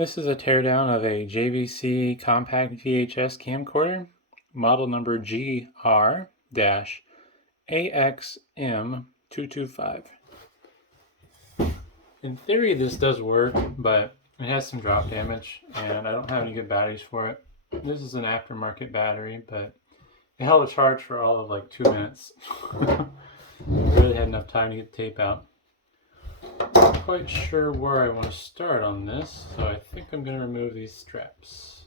This is a teardown of a JVC compact VHS camcorder, model number GR-AXM225. In theory this does work, but it has some drop damage and I don't have any good batteries for it. This is an aftermarket battery, but it held a charge for all of like 2 minutes. I really had enough time to get the tape out. Not quite sure where I want to start on this, so I think I'm going to remove these straps.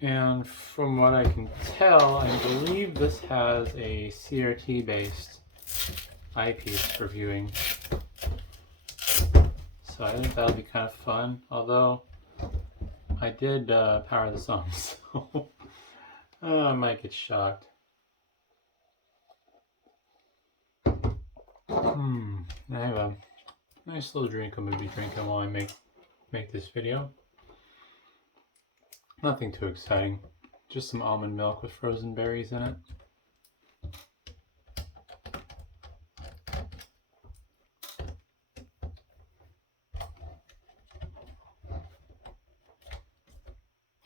And from what I can tell, I believe this has a CRT based eyepiece for viewing. So I think that'll be kind of fun, although I did power this on, so I might get shocked. I have a nice little drink I'm going to be drinking while I make this video. Nothing too exciting, just some almond milk with frozen berries in it.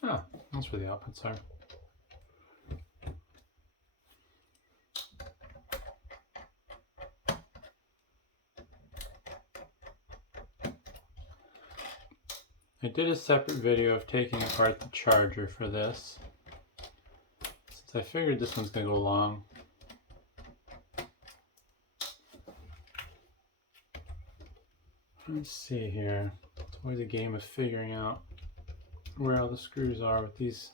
Ah, that's where the outputs are. I did a separate video of taking apart the charger for this, since I figured this one's going to go long. Let's see here. It's always a game of figuring out where all the screws are with these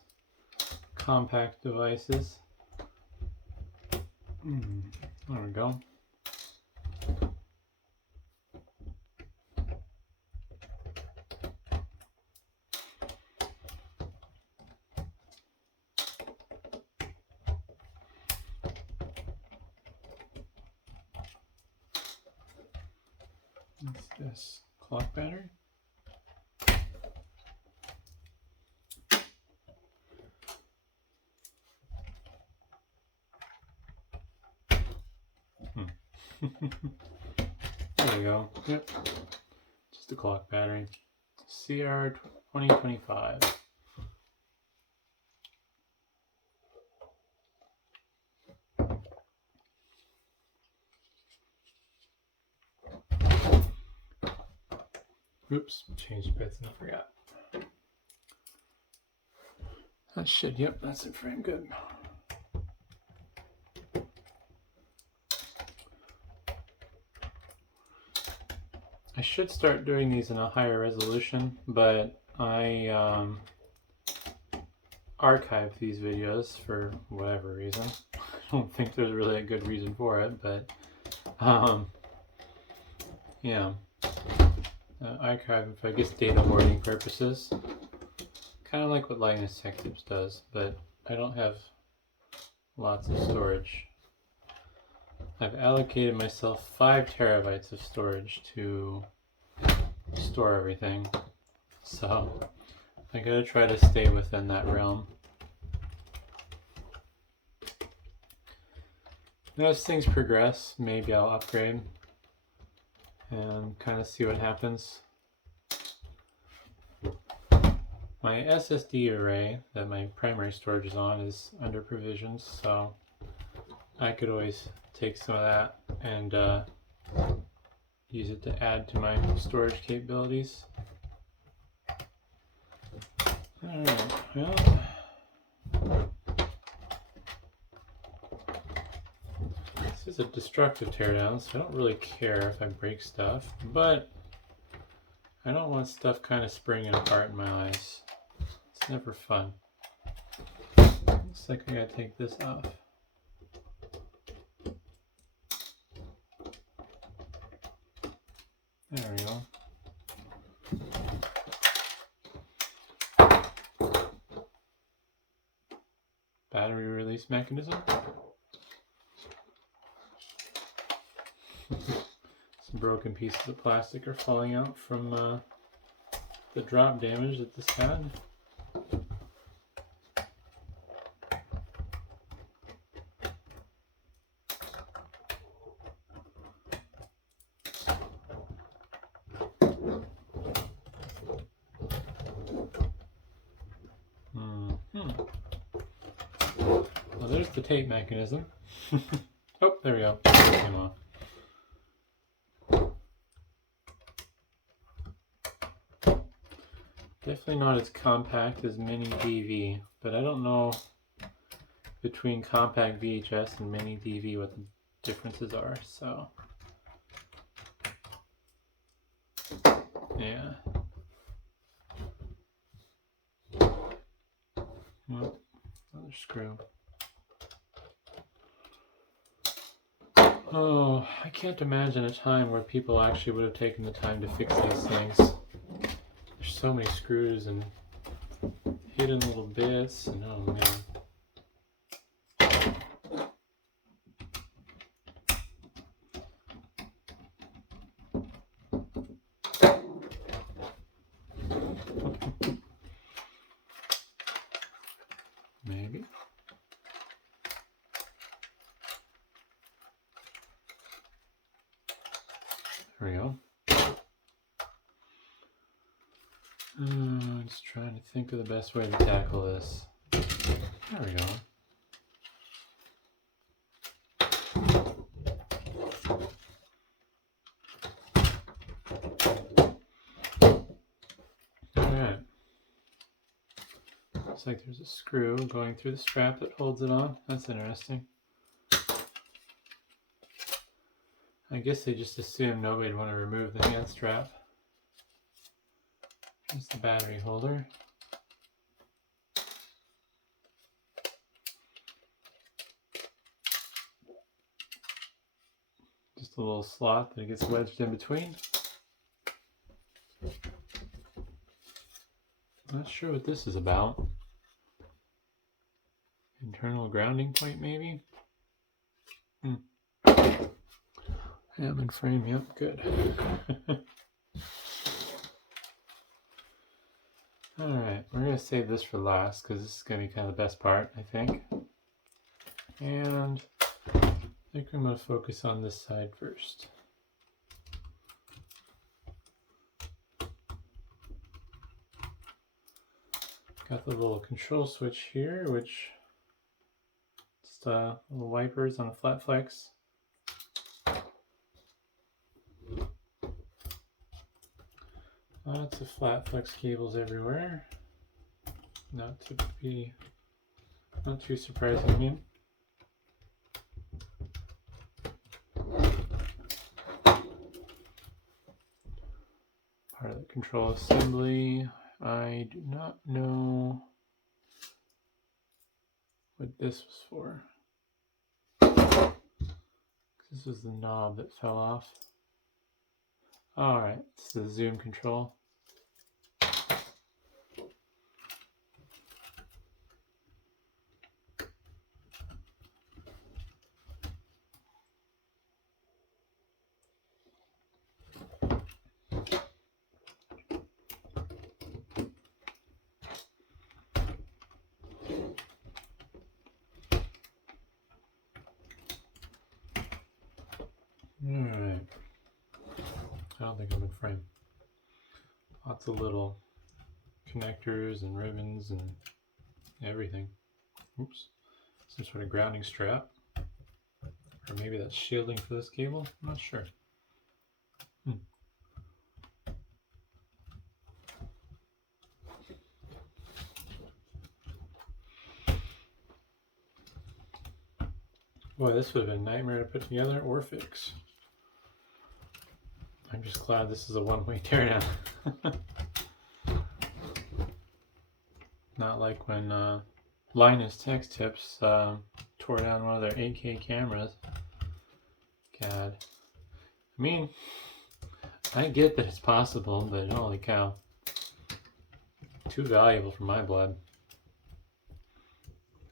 compact devices. There we go. What's this? Clock battery? There we go. Yep. Just a clock battery. GR-AXM225. Oops, changed bits and I forgot. That should, yep, that's in frame, good. I should start doing these in a higher resolution, but I archived these videos for whatever reason. I don't think there's really a good reason for it, but yeah. Archive for, I guess, data hoarding purposes. Kind of like what Linus Tech Tips does, but I don't have lots of storage. I've allocated myself 5 terabytes of storage to store everything, so I gotta try to stay within that realm. As things progress, maybe I'll upgrade and kind of see what happens. My SSD array that my primary storage is on is under provisions, so I could always take some of that and use it to add to my storage capabilities. Alright, well, this is a destructive teardown, so I don't really care if I break stuff, but I don't want stuff kind of springing apart in my eyes. It's never fun. Looks like I gotta take this off. There we go. Battery release mechanism. Some broken pieces of plastic are falling out from the drop damage that this had. the tape mechanism. Oh, there we go. It came off. Definitely not as compact as mini DV, but I don't know between compact VHS and mini DV what the differences are, so yeah. Well, another screw. Oh, I can't imagine a time where people actually would have taken the time to fix these things. There's so many screws and hidden little bits, and oh man. Maybe. There we go. Just trying to think of the best way to tackle this. There we go. Alright. Looks like there's a screw going through the strap that holds it on. That's interesting. I guess they just assumed nobody would want to remove the hand strap. Here's the battery holder. Just a little slot that gets wedged in between. Not sure what this is about. Internal grounding point, maybe? Yeah, I'm in frame, yep, good. Alright, we're going to save this for last because this is going to be kind of the best part, I think. And I think I'm going to focus on this side first. Got the little control switch here, which just little wipers on a flat flex. Lots of flat flex cables everywhere. Not too surprising, I mean. Part of the control assembly. I do not know what this was for. This was the knob that fell off. Alright, it's the zoom control. Alright. I don't think I'm in frame. Lots of little connectors and ribbons and everything. Oops. Some sort of grounding strap. Or maybe that's shielding for this cable. I'm not sure. Boy, this would have been a nightmare to put together or fix. I'm just glad this is a one-way teardown. Not like when Linus Tech Tips tore down one of their 8K cameras. God. I mean, I get that it's possible, but holy cow. Too valuable for my blood.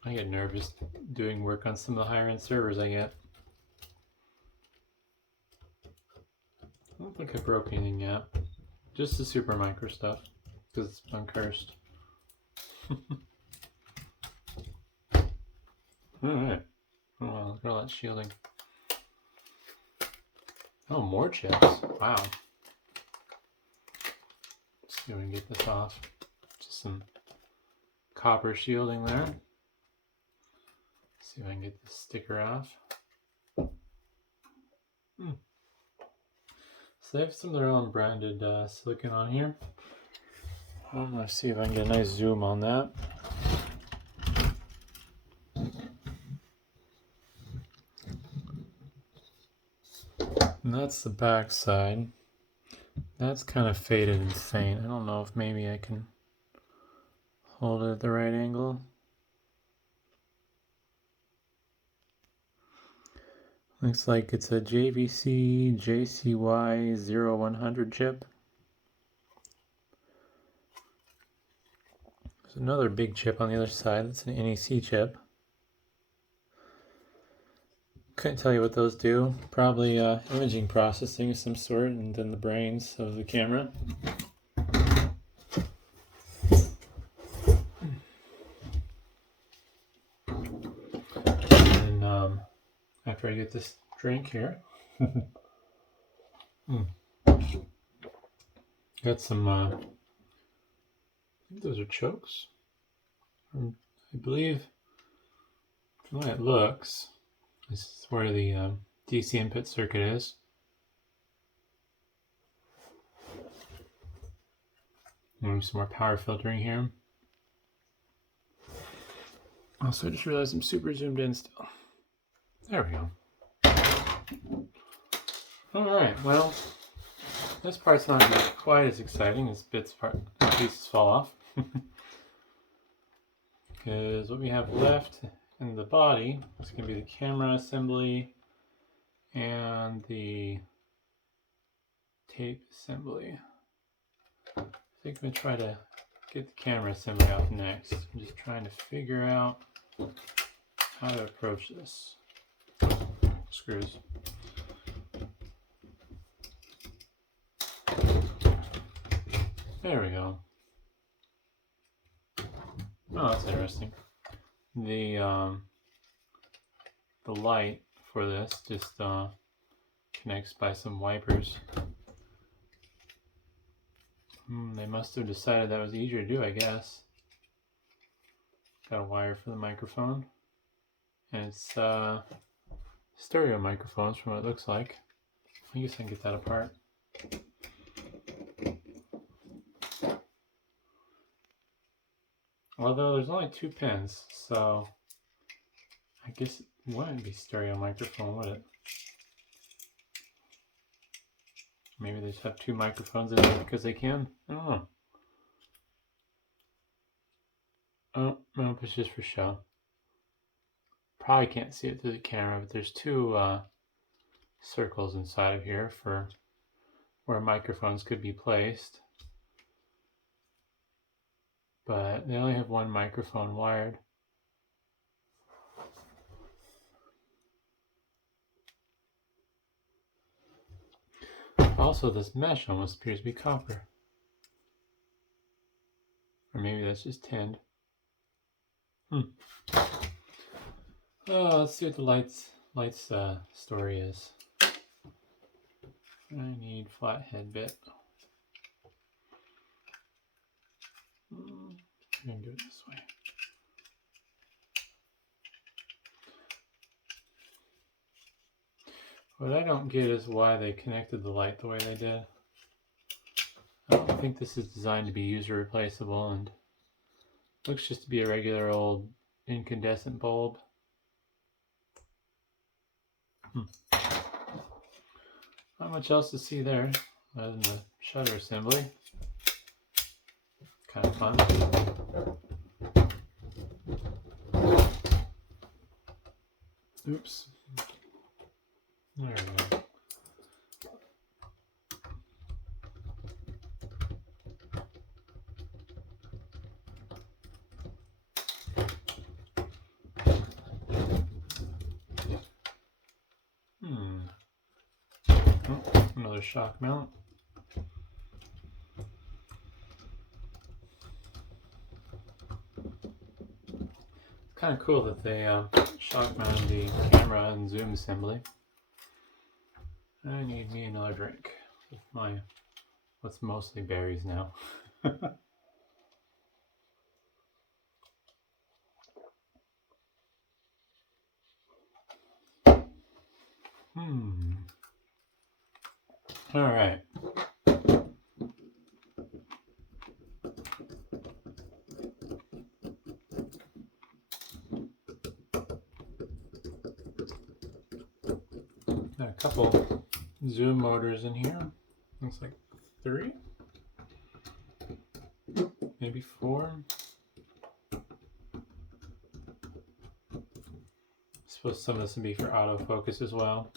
I get nervous doing work on some of the higher end servers I get. I don't think I broke anything yet. Just the super micro stuff, because it's uncursed. Alright. Oh wow, look at all that shielding. Oh, more chips. Wow. Let's see if we can get this off. Just some copper shielding there. See if I can get the sticker off. So they have some of their own branded silicone on here. I'm going to see if I can get a nice zoom on that. And that's the back side. That's kind of faded and faint. I don't know if maybe I can hold it at the right angle. Looks like it's a JVC JCY0100 chip. There's another big chip on the other side. That's an NEC chip. Couldn't tell you what those do. Probably imaging processing of some sort, and then the brains of the camera. And after I get this drink here, got some, I think those are chokes. I believe, from the way it looks, this is where the DC input circuit is. Some more power filtering here. Also, I just realized I'm super zoomed in still. There we go. Alright, well, this part's not quite as exciting as pieces fall off. Because what we have left in the body is going to be the camera assembly and the tape assembly. I think I'm going to try to get the camera assembly out next. I'm just trying to figure out how to approach this. Screws. There we go. Oh, that's interesting. The light for this just connects by some wipers. They must have decided that was easier to do, I guess. Got a wire for the microphone, and it's stereo microphones from what it looks like. I guess I can get that apart. Although there's only 2 pins, so I guess it wouldn't be stereo microphone, would it? Maybe they just have 2 microphones in there because they can. I don't know. Oh, no, it's just for show. Probably can't see it through the camera, but there's 2 circles inside of here for where microphones could be placed. But they only have 1 microphone wired. Also, this mesh almost appears to be copper. Or maybe that's just tinned. Oh, let's see what the lights story is. I need flathead bit. I'm going to do it this way. What I don't get is why they connected the light the way they did. I don't think this is designed to be user replaceable, and looks just to be a regular old incandescent bulb. Not much else to see there other than the shutter assembly. Kind of fun. Oops. There we go. Oh, another shock mount. Kind of cool that they shock mounted the camera and zoom assembly. I need me another drink with my what's mostly berries now. All right. Got a couple zoom motors in here. Looks like 3, maybe 4. I suppose some of this would be for autofocus as well.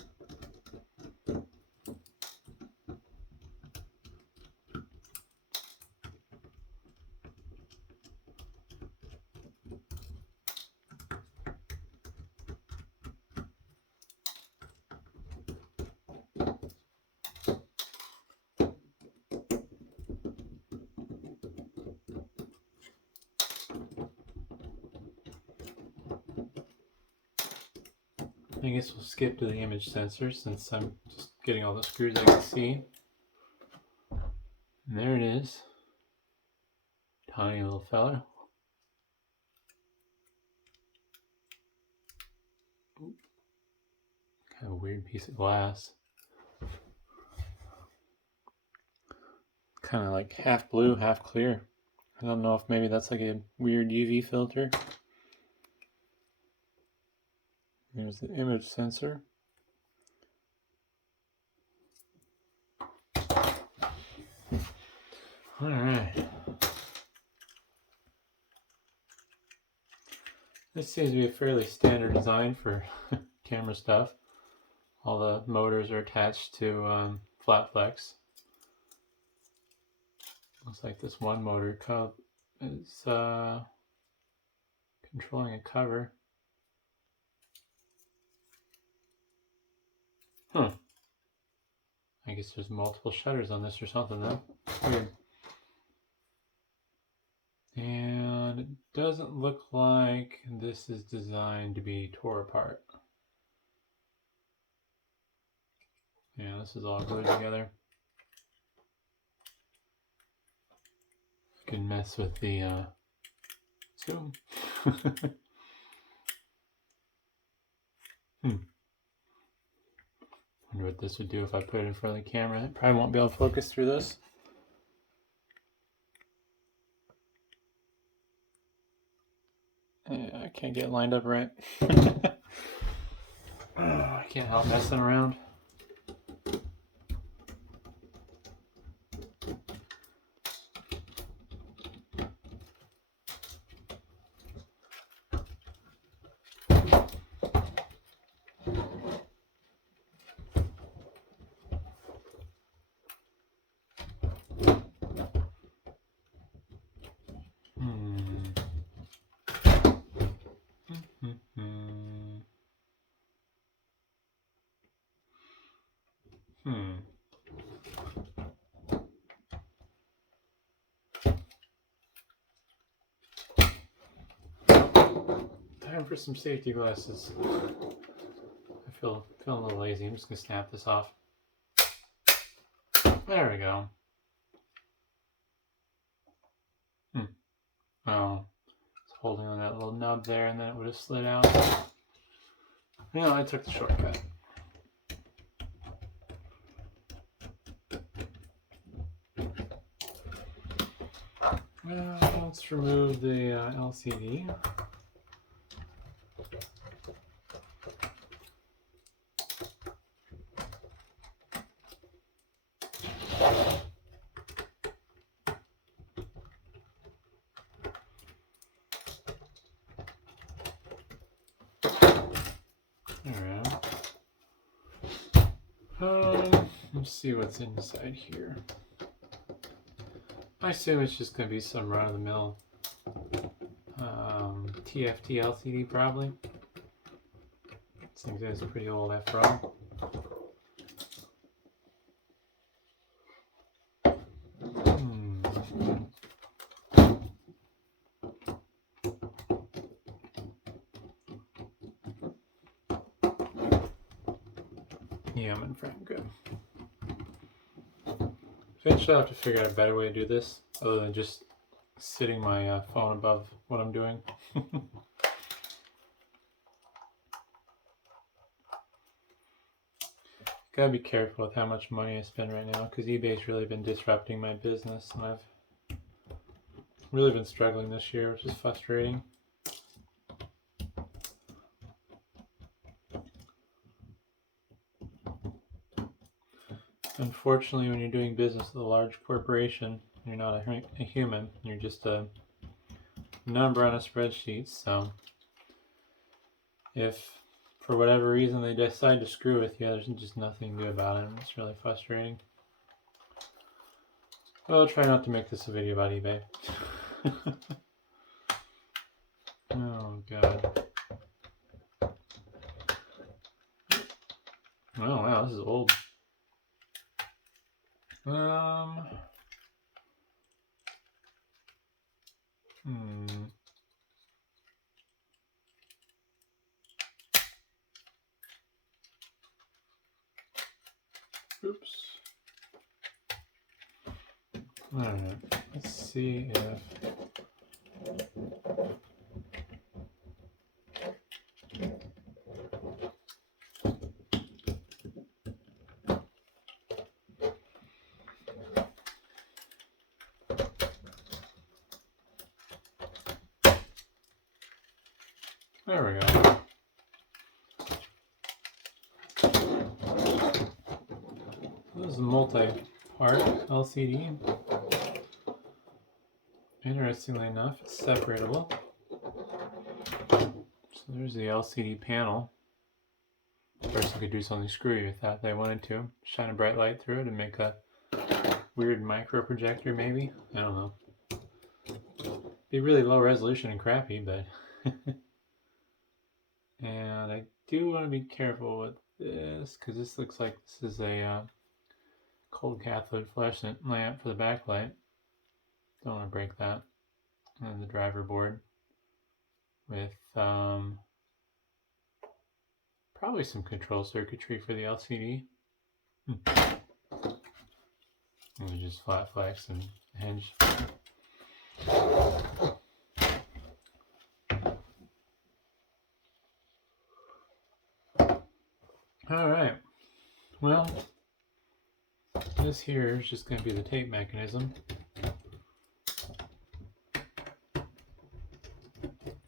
I guess we'll skip to the image sensor since I'm just getting all the screws I can see. And there it is. Tiny little fella. Kind of a weird piece of glass. Kind of like half blue, half clear. I don't know if maybe that's like a weird UV filter. There's the image sensor. All right. This seems to be a fairly standard design for camera stuff. All the motors are attached to flat flex. Looks like this one motor is controlling a cover. I guess there's multiple shutters on this or something though. Weird. And it doesn't look like this is designed to be tore apart. Yeah, this is all glued together. Can mess with the zoom. Wonder what this would do if I put it in front of the camera. I probably won't be able to focus through this. I can't get it lined up right. I can't help messing around. Time for some safety glasses. I feel a little lazy. I'm just gonna snap this off. There we go. Oh, it's holding on that little nub there, and then it would have slid out. Yeah, I took the shortcut. Let's remove the LCD. Let's see what's inside here. I assume it's just going to be some run-of-the-mill TFT LCD probably. Seems it's pretty old after all. Yeah, I'm in frame, good. Eventually I'll have to figure out a better way to do this other than just sitting my phone above what I'm doing. Gotta be careful with how much money I spend right now because eBay's really been disrupting my business, and I've really been struggling this year, which is frustrating. Unfortunately, when you're doing business with a large corporation, you're not a human. You're just a number on a spreadsheet. So if for whatever reason they decide to screw with you, there's just nothing to do about it. It's really frustrating. Well, I'll try not to make this a video about eBay. Oh, God. Oh, wow, this is old. Oops. Alright, let's see if... There we go. This is a multi-part LCD. Interestingly enough, it's separatable. So there's the LCD panel. The person could do something screwy with that if they wanted to. Shine a bright light through it and make a weird micro projector maybe. I don't know. Be really low resolution and crappy, but... And I do want to be careful with this because this looks like this is a cold cathode fluorescent lamp for the backlight. Don't want to break that. And the driver board with probably some control circuitry for the LCD. And just flat flex and hinge. Alright, well, this here is just going to be the tape mechanism.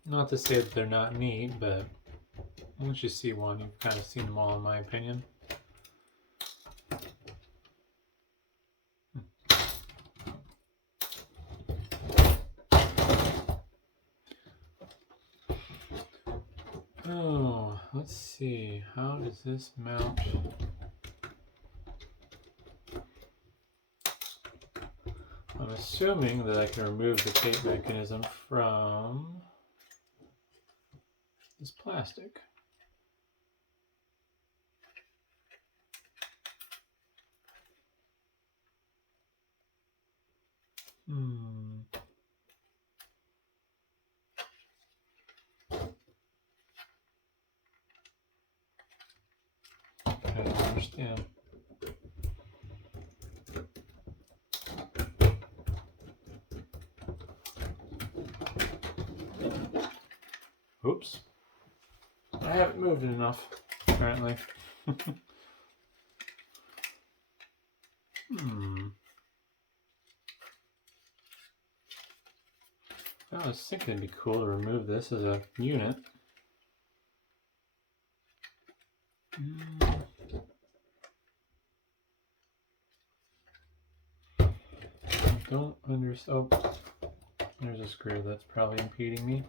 Not to say that they're not neat, but once you see one, you've kind of seen them all in my opinion. Oh, let's see, how does this mount? I'm assuming that I can remove the tape mechanism from this plastic. I don't understand. Oops. I haven't moved it enough, apparently. I was thinking it'd be cool to remove this as a unit. I don't understand. Oh, there's a screw that's probably impeding me.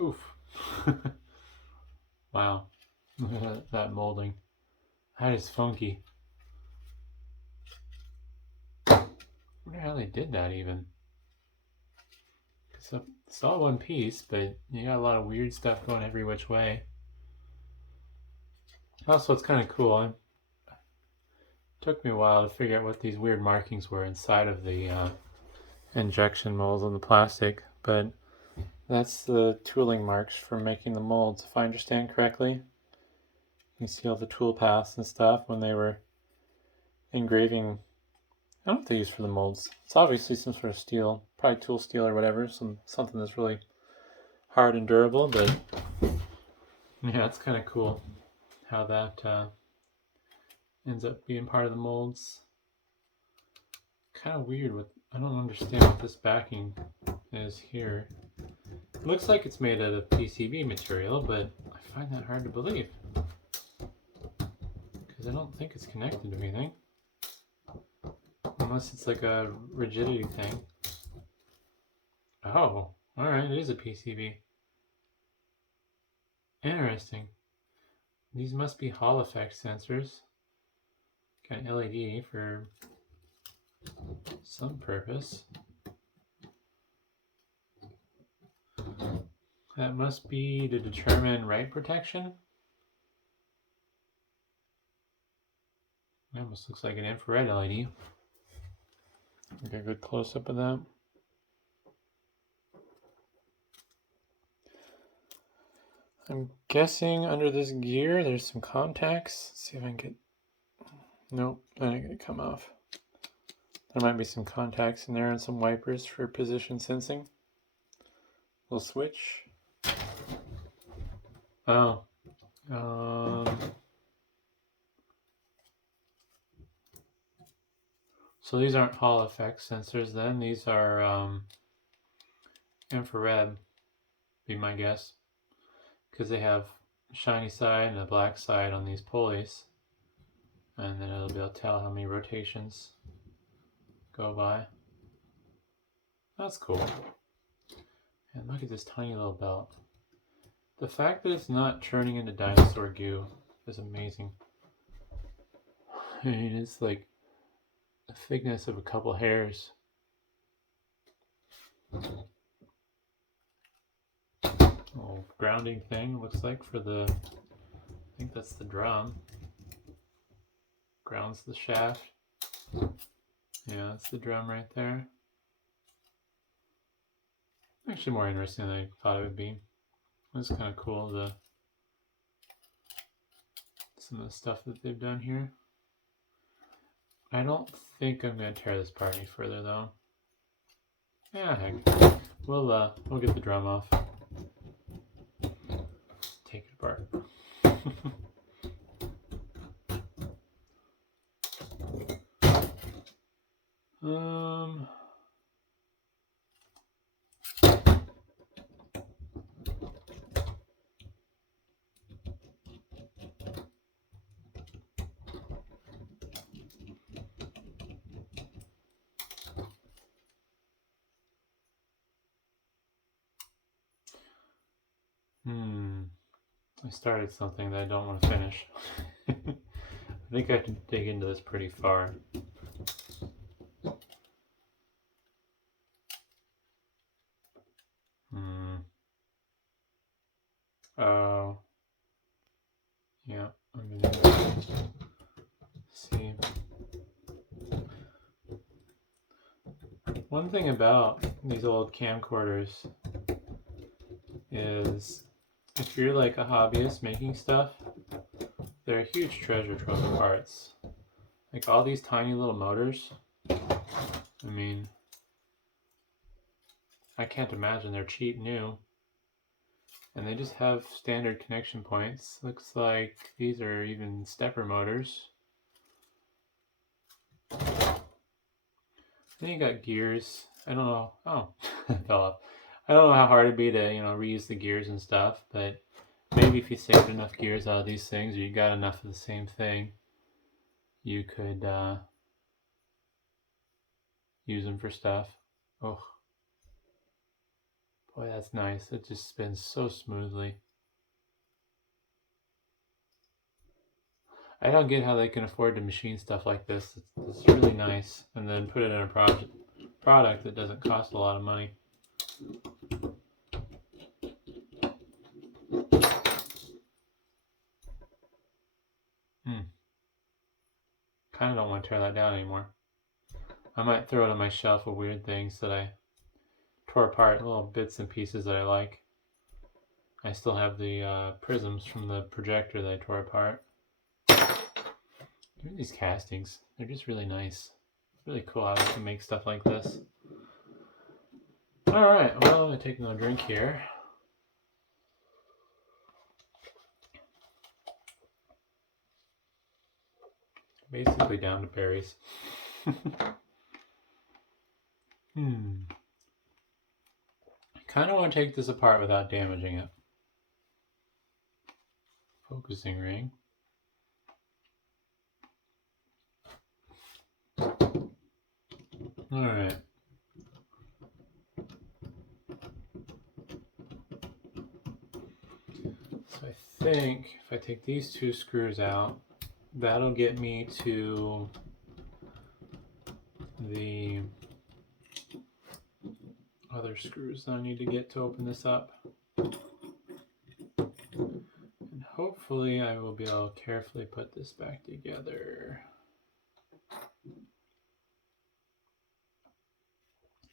Oof. Wow. Look at that molding. That is funky. I wonder how they did that even. So it's all one piece, but you got a lot of weird stuff going every which way. Also, it's kind of cool. It took me a while to figure out what these weird markings were inside of the injection molds on the plastic, but that's the tooling marks for making the molds, if I understand correctly. You can see all the tool paths and stuff when they were engraving. I don't know what they use for the molds. It's obviously some sort of steel, probably tool steel or whatever, something that's really hard and durable, but Yeah, it's kind of cool how that ends up being part of the molds. Kind of weird with, I don't understand what this backing is here. It looks like it's made out of PCB material, but I find that hard to believe. Because I don't think it's connected to anything. Unless it's like a rigidity thing. Oh, alright, it is a PCB. Interesting. These must be Hall effect sensors. Got an LED for some purpose. That must be to determine write protection. That almost looks like an infrared LED. Get a good close-up of that. I'm guessing under this gear there's some contacts. Let's see if I can get... Nope, that ain't gonna come off. There might be some contacts in there and some wipers for position sensing. We'll switch. Oh. So these aren't Hall effect sensors then. These are infrared, be my guess. Because they have a shiny side and a black side on these pulleys. And then it'll be able to tell how many rotations go by. That's cool. And look at this tiny little belt. The fact that it's not turning into dinosaur goo is amazing. I mean, it's like a thickness of a couple hairs. Little grounding thing, looks like, for the, I think that's the drum. Grounds the shaft. Yeah, that's the drum right there. Actually more interesting than I thought it would be. It's kind of cool, some of the stuff that they've done here. I don't think I'm going to tear this apart any further though. Yeah, heck. We'll get the drum off. Take it apart. I started something that I don't want to finish. I think I have to dig into this pretty far. Oh. Yeah, I'm gonna see. One thing about these old camcorders is if you're like a hobbyist making stuff, they're a huge treasure trove of parts. Like all these tiny little motors, I mean, I can't imagine they're cheap new. And they just have standard connection points. Looks like these are even stepper motors. Then you got gears. I don't know. Oh, it fell off. I don't know how hard it'd be to, reuse the gears and stuff, but maybe if you saved enough gears out of these things, or you got enough of the same thing, you could use them for stuff. Oh, boy, that's nice. It just spins so smoothly. I don't get how they can afford to machine stuff like this. It's really nice, and then put it in a product that doesn't cost a lot of money. Kind of don't want to tear that down anymore. I might throw it on my shelf of weird things that I tore apart, little bits and pieces that I like. I still have the prisms from the projector that I tore apart. These castings, they're just really nice. Really cool how they can make stuff like this. Alright, well, I'm going to take another drink here. Basically down to berries. Kind of want to take this apart without damaging it. Focusing ring. Alright. So I think if I take these two screws out, that'll get me to the other screws that I need to get to open this up. And hopefully I will be able to carefully put this back together.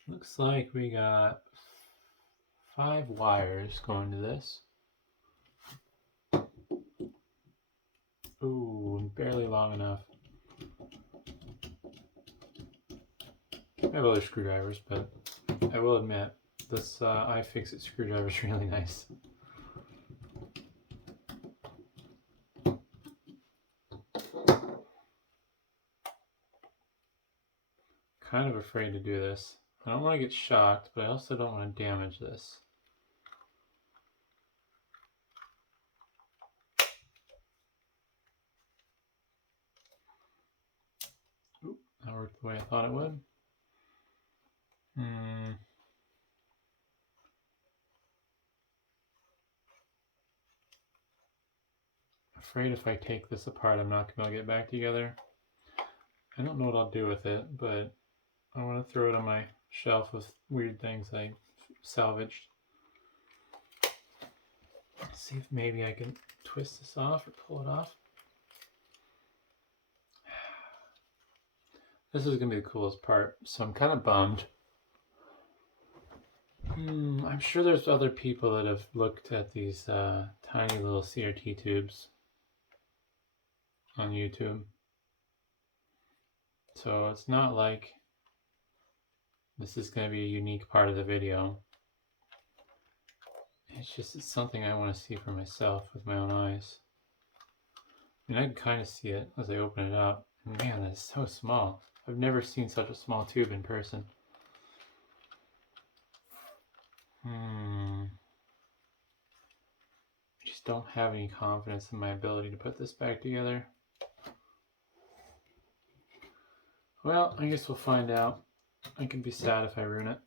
Looks like we got 5 wires going to this. Ooh, barely long enough. I have other screwdrivers, but I will admit, this iFixit screwdriver is really nice. Kind of afraid to do this. I don't want to get shocked, but I also don't want to damage this. Oop, that worked the way I thought it would. Afraid if I take this apart, I'm not going to get it back together. I don't know what I'll do with it, but I want to throw it on my shelf with weird things I salvaged. Let's see if maybe I can twist this off or pull it off. This is going to be the coolest part, so I'm kind of bummed. I'm sure there's other people that have looked at these tiny little CRT tubes on YouTube. So it's not like this is going to be a unique part of the video. It's something I want to see for myself with my own eyes. I mean, I can kind of see it as I open it up. Man, that is so small. I've never seen such a small tube in person. I just don't have any confidence in my ability to put this back together. Well, I guess we'll find out. I can be sad if I ruin it.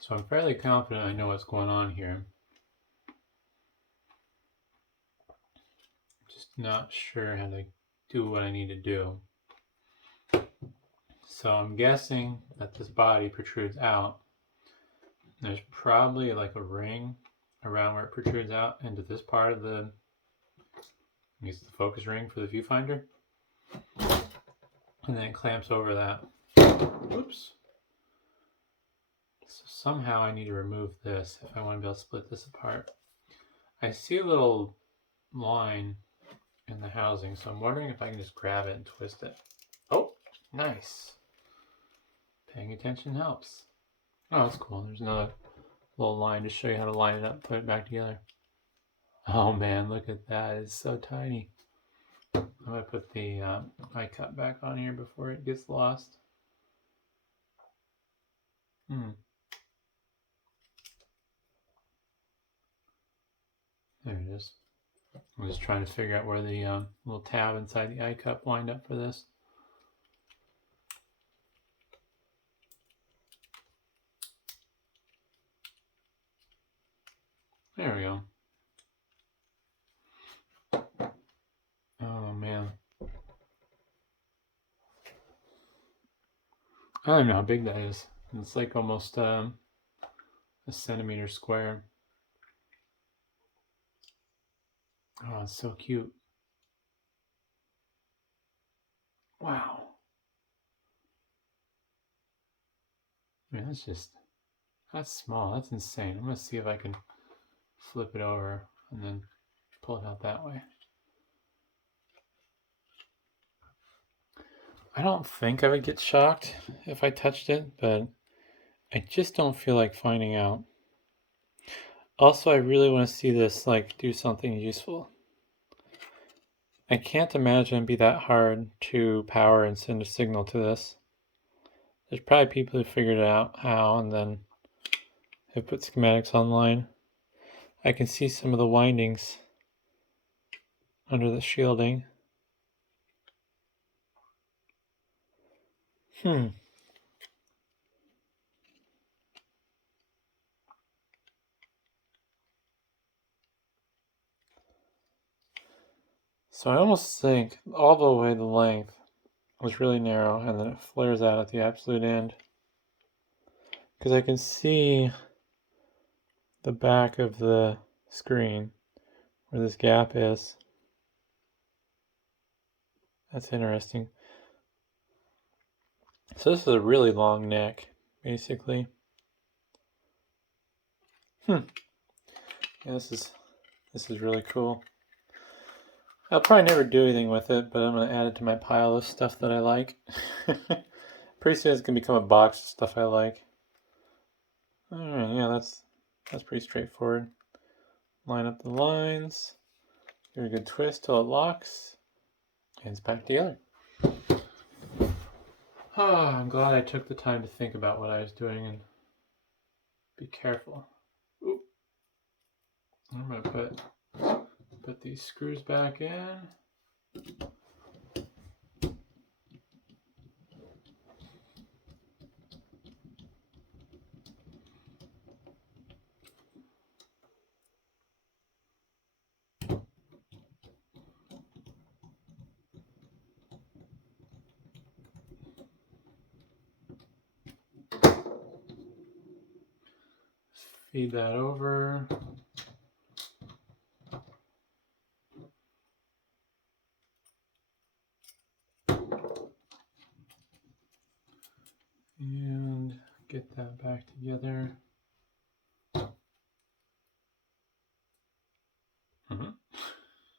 So I'm fairly confident I know what's going on here. Just not sure how to do what I need to do. So I'm guessing that this body protrudes out. There's probably like a ring around where it protrudes out into this part of the, I guess the focus ring for the viewfinder. And then it clamps over that. Oops. So somehow I need to remove this if I want to be able to split this apart. I see a little line in the housing, so I'm wondering if I can just grab it and twist it. Oh, nice. Paying attention helps. Oh, that's cool. There's another little line to show you how to line it up, put it back together. Oh man, look at that. It's so tiny. I'm going to put the eye cut back on here before it gets lost. There it is. I'm just trying to figure out where the little tab inside the eye cup lined up for this. There we go. Oh man. I don't know how big that is. It's like almost a centimeter square. Oh, it's so cute. Wow. I mean, that's small. That's insane. I'm going to see if I can flip it over and then pull it out that way. I don't think I would get shocked if I touched it, but I just don't feel like finding out. Also, I really want to see this like do something useful. I can't imagine it'd be that hard to power and send a signal to this. There's probably people who figured out how and then have put schematics online. I can see some of the windings under the shielding. So I almost think all the way the length was really narrow and then it flares out at the absolute end. Because I can see the back of the screen where this gap is. That's interesting. So this is a really long neck, basically. Yeah, this is really cool. I'll probably never do anything with it, but I'm going to add it to my pile of stuff that I like. Pretty soon it's going to become a box of stuff I like. Alright, yeah, that's pretty straightforward. Line up the lines, give it a good twist till it locks, and it's back together. Oh, I'm glad I took the time to think about what I was doing and be careful. Oop. I'm going to put these screws back in. Feed that over. And get that back together.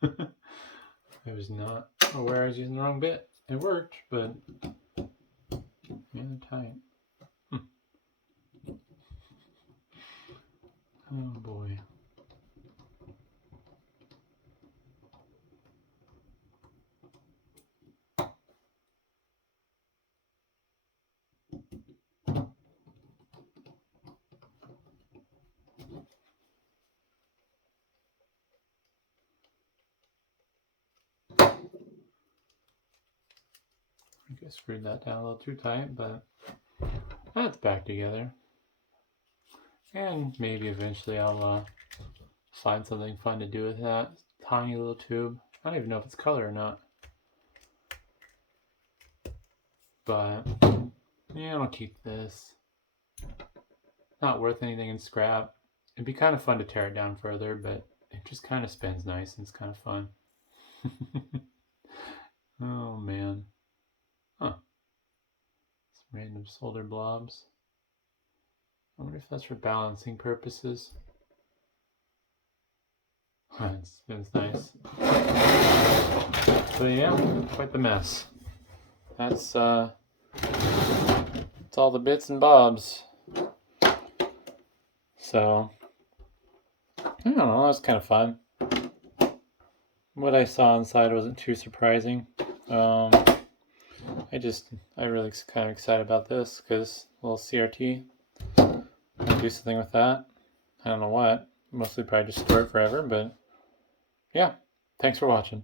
I was not aware I was using the wrong bit. It worked, but yeah, tight. Oh boy. I guess screwed that down a little too tight, but that's back together. And maybe eventually I'll find something fun to do with that tiny little tube. I don't even know if it's color or not. But yeah, I'll keep this. Not worth anything in scrap. It'd be kind of fun to tear it down further, but it just kind of spins nice and it's kind of fun. Oh man. Huh. Some random solder blobs. I wonder if that's for balancing purposes. It spins nice. So yeah, quite the mess. That's all the bits and bobs. So I don't know, that was kind of fun. What I saw inside wasn't too surprising. I really kind of excited about this because a little CRT. I'll do something with that. I don't know what. Mostly probably just store it forever, but yeah. Thanks for watching.